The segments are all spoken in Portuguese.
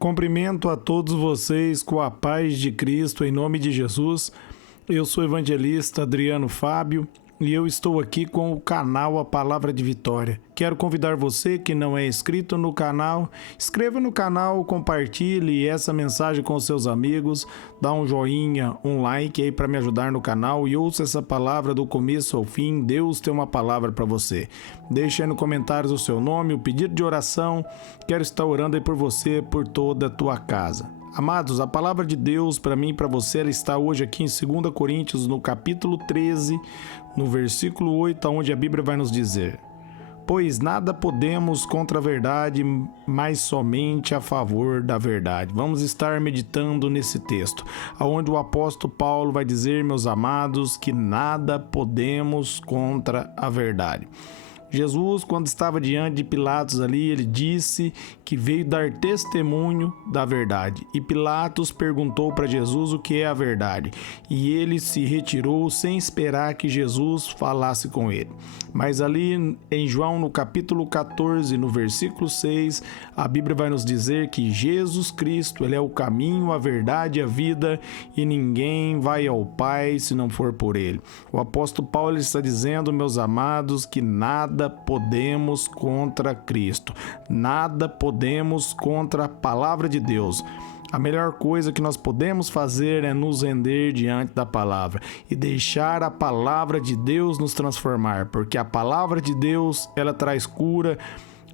Cumprimento a todos vocês com a paz de Cristo, em nome de Jesus. Eu sou o evangelista Adriano Fábio e eu estou aqui com o canal A Palavra de Vitória. Quero convidar você que não é inscrito no canal, inscreva no canal, compartilhe essa mensagem com seus amigos, dá um joinha, um like aí para me ajudar no canal e ouça essa palavra do começo ao fim. Deus tem uma palavra para você. Deixe aí no comentários o seu nome, o pedido de oração. Quero estar orando aí por você, por toda a tua casa. Amados, a palavra de Deus para mim e para você, ela está hoje aqui em 2 Coríntios, no capítulo 13, no versículo 8, onde a Bíblia vai nos dizer: pois nada podemos contra a verdade, mas somente a favor da verdade. Vamos estar meditando nesse texto, onde o apóstolo Paulo vai dizer, meus amados, que nada podemos contra a verdade. Jesus, quando estava diante de Pilatos ali, ele disse que veio dar testemunho da verdade. E Pilatos perguntou para Jesus o que é a verdade. E ele se retirou sem esperar que Jesus falasse com ele. Mas ali em João, no capítulo 14, no versículo 6, a Bíblia vai nos dizer que Jesus Cristo, ele é o caminho, a verdade e a vida, e ninguém vai ao Pai se não for por ele. O apóstolo Paulo está dizendo, meus amados, que nada podemos contra Cristo, nada podemos contra a palavra de Deus. A melhor coisa que nós podemos fazer é nos render diante da palavra e deixar a palavra de Deus nos transformar, porque a palavra de Deus, ela traz cura,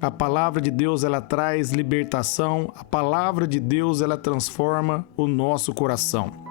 a palavra de Deus, ela traz libertação, a palavra de Deus, ela transforma o nosso coração.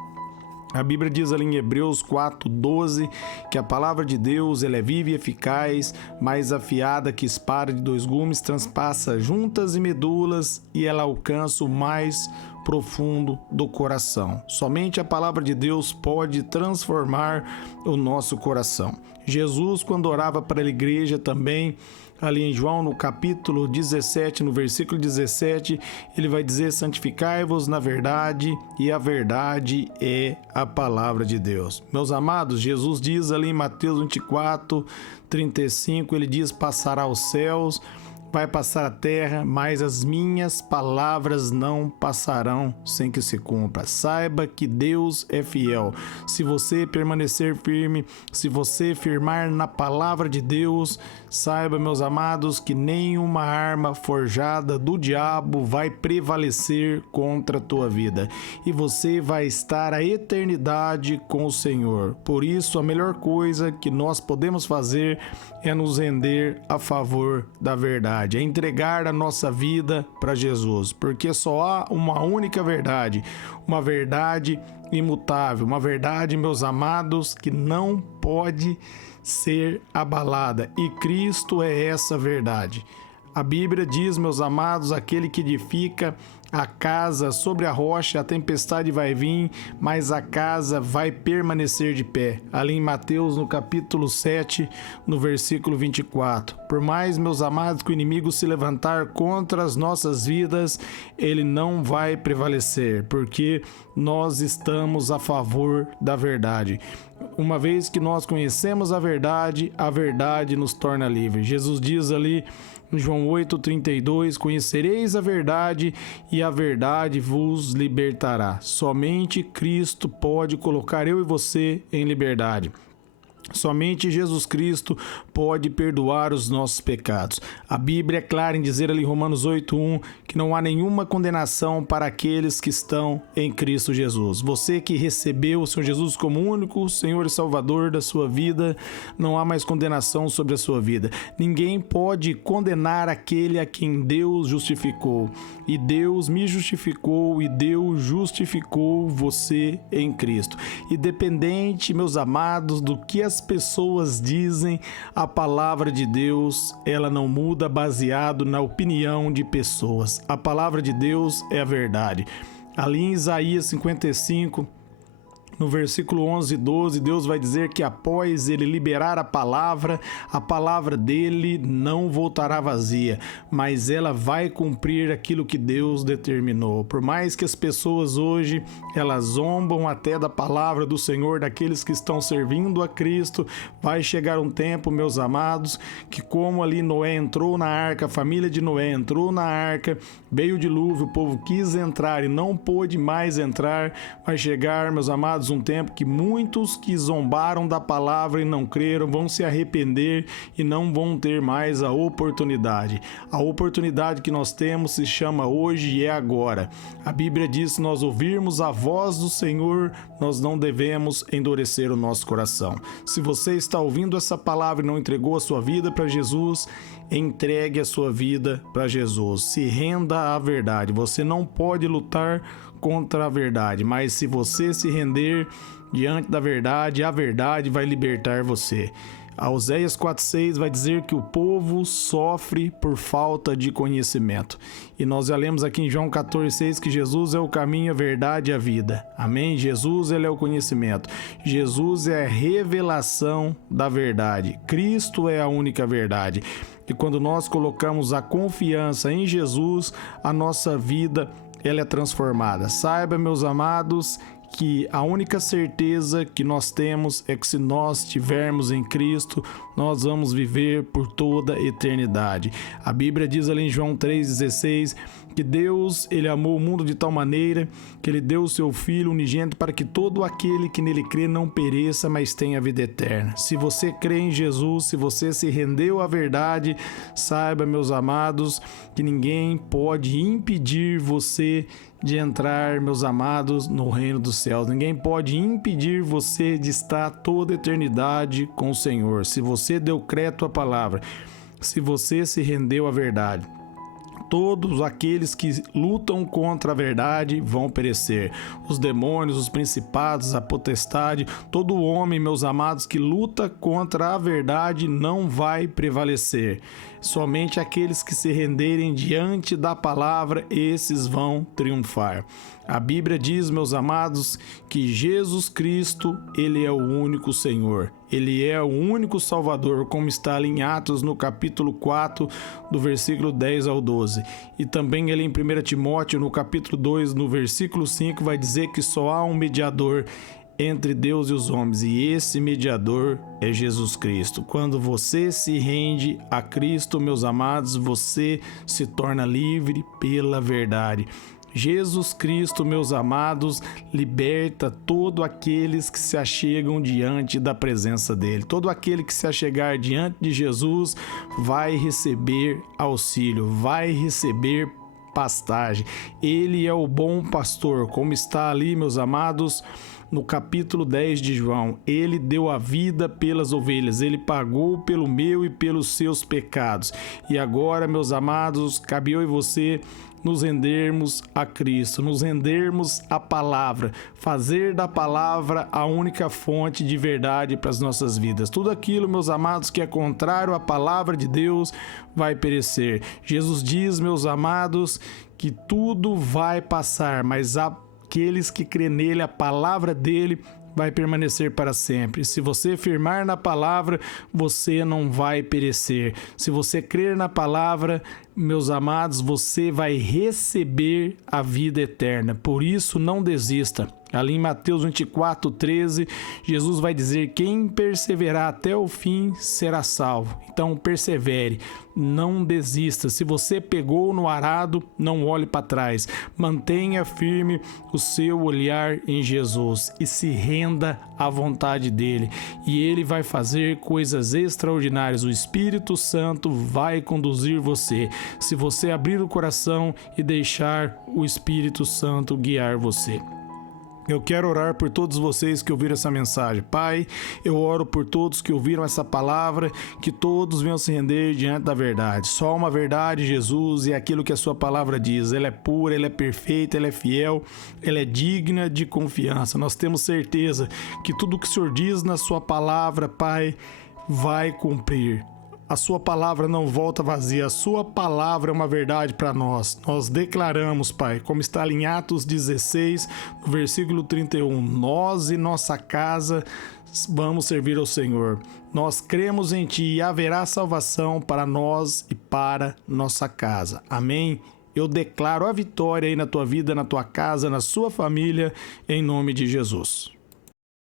A Bíblia diz ali em Hebreus 4:12 que a palavra de Deus, ela é viva e eficaz, mais afiada que espada de dois gumes, transpassa juntas e medulas e ela alcança o mais profundo do coração. Somente a palavra de Deus pode transformar o nosso coração. Jesus, quando orava para a igreja também, ali em João, no capítulo 17, no versículo 17, ele vai dizer, santificai-vos na verdade, e a verdade é a palavra de Deus. Meus amados, Jesus diz ali em Mateus 24:35, ele diz, passará os céus, vai passar a terra, mas as minhas palavras não passarão sem que se cumpra. Saiba que Deus é fiel. Se você permanecer firme, se você firmar na palavra de Deus, saiba, meus amados, que nenhuma arma forjada do diabo vai prevalecer contra a tua vida. E você vai estar a eternidade com o Senhor. Por isso, a melhor coisa que nós podemos fazer é nos render a favor da verdade, é entregar a nossa vida para Jesus, porque só há uma única verdade, uma verdade imutável, uma verdade, meus amados, que não pode ser abalada, e Cristo é essa verdade. A Bíblia diz, meus amados, aquele que edifica a casa sobre a rocha, a tempestade vai vir, mas a casa vai permanecer de pé. Ali em Mateus, no capítulo 7, no versículo 24. Por mais, meus amados, que o inimigo se levantar contra as nossas vidas, ele não vai prevalecer, porque nós estamos a favor da verdade. Uma vez que nós conhecemos a verdade nos torna livre. Jesus diz ali em João 8:32, conhecereis a verdade e a verdade vos libertará. Somente Cristo pode colocar eu e você em liberdade. Somente Jesus Cristo pode perdoar os nossos pecados. A Bíblia é clara em dizer ali em Romanos 8:1 que não há nenhuma condenação para aqueles que estão em Cristo Jesus. Você que recebeu o Senhor Jesus como único Senhor e Salvador da sua vida, não há mais condenação sobre a sua vida. Ninguém pode condenar aquele a quem Deus justificou. E Deus me justificou e Deus justificou você em Cristo. Independente, meus amados, do que as pessoas dizem, a palavra de Deus, ela não muda baseado na opinião de pessoas. A palavra de Deus é a verdade. Ali em Isaías 55, No versículo 11 e 12, Deus vai dizer que após ele liberar a palavra dele não voltará vazia, mas ela vai cumprir aquilo que Deus determinou. Por mais que as pessoas hoje, elas zombam até da palavra do Senhor, daqueles que estão servindo a Cristo, vai chegar um tempo, meus amados, que como ali Noé entrou na arca, a família de Noé entrou na arca, veio o dilúvio, o povo quis entrar e não pôde mais entrar, vai chegar, meus amados, um tempo que muitos que zombaram da palavra e não creram vão se arrepender e não vão ter mais a oportunidade. A oportunidade que nós temos se chama hoje e é agora. A Bíblia diz: se nós ouvirmos a voz do Senhor, nós não devemos endurecer o nosso coração. Se você está ouvindo essa palavra e não entregou a sua vida para Jesus, entregue a sua vida para Jesus. Se renda à verdade. Você não pode lutar contra a verdade, mas se você se render diante da verdade, a verdade vai libertar você. A Oséias 4,6 vai dizer que o povo sofre por falta de conhecimento. E nós já lemos aqui em João 14,6 que Jesus é o caminho, a verdade e a vida. Amém? Jesus, ele é o conhecimento. Jesus é a revelação da verdade. Cristo é a única verdade. E quando nós colocamos a confiança em Jesus, a nossa vida ela é transformada. Saiba, meus amados, que a única certeza que nós temos é que se nós estivermos em Cristo, nós vamos viver por toda a eternidade. A Bíblia diz ali em João 3,16 que Deus, ele amou o mundo de tal maneira que ele deu o seu Filho unigênito para que todo aquele que nele crê não pereça, mas tenha vida eterna. Se você crê em Jesus, se você se rendeu à verdade, saiba, meus amados, que ninguém pode impedir você de entrar, meus amados, no reino dos céus. Ninguém pode impedir você de estar toda a eternidade com o Senhor. Se você deu crédito à palavra, se você se rendeu à verdade, todos aqueles que lutam contra a verdade vão perecer. Os demônios, os principados, a potestade, todo homem, meus amados, que luta contra a verdade não vai prevalecer. Somente aqueles que se renderem diante da palavra, esses vão triunfar. A Bíblia diz, meus amados, que Jesus Cristo, ele é o único Senhor. Ele é o único Salvador, como está ali em Atos, no capítulo 4, do versículo 10 ao 12. E também ele em 1 Timóteo, no capítulo 2, no versículo 5, vai dizer que só há um mediador entre Deus e os homens, e esse mediador é Jesus Cristo. Quando você se rende a Cristo, meus amados, você se torna livre pela verdade. Jesus Cristo, meus amados, liberta todos aqueles que se achegam diante da presença dele. Todo aquele que se achegar diante de Jesus vai receber auxílio, vai receber pastagem. Ele é o bom pastor, como está ali, meus amados, no capítulo 10 de João. Ele deu a vida pelas ovelhas, ele pagou pelo meu e pelos seus pecados. E agora, meus amados, cabe eu e você nos rendermos a Cristo, nos rendermos à palavra, fazer da palavra a única fonte de verdade para as nossas vidas. Tudo aquilo, meus amados, que é contrário à palavra de Deus vai perecer. Jesus diz, meus amados, que tudo vai passar, mas aqueles que crê nele, a palavra dele vai permanecer para sempre. Se você firmar na palavra, você não vai perecer. Se você crer na palavra, meus amados, você vai receber a vida eterna. Por isso, não desista. Ali em Mateus 24:13, Jesus vai dizer: quem perseverar até o fim será salvo. Então, persevere, não desista. Se você pegou no arado, não olhe para trás. Mantenha firme o seu olhar em Jesus e se renda à vontade dele. E ele vai fazer coisas extraordinárias. O Espírito Santo vai conduzir você, se você abrir o coração e deixar o Espírito Santo guiar você. Eu quero orar por todos vocês que ouviram essa mensagem. Pai, eu oro por todos que ouviram essa palavra, que todos venham se render diante da verdade. Só uma verdade, Jesus, e aquilo que a sua palavra diz. Ela é pura, ela é perfeita, ela é fiel, ela é digna de confiança. Nós temos certeza que tudo que o Senhor diz na sua palavra, Pai, vai cumprir. A sua palavra não volta vazia, a sua palavra é uma verdade para nós. Nós declaramos, Pai, como está em Atos 16, no versículo 31, nós e nossa casa vamos servir ao Senhor. Nós cremos em Ti e haverá salvação para nós e para nossa casa. Amém? Eu declaro a vitória aí na tua vida, na tua casa, na sua família, em nome de Jesus.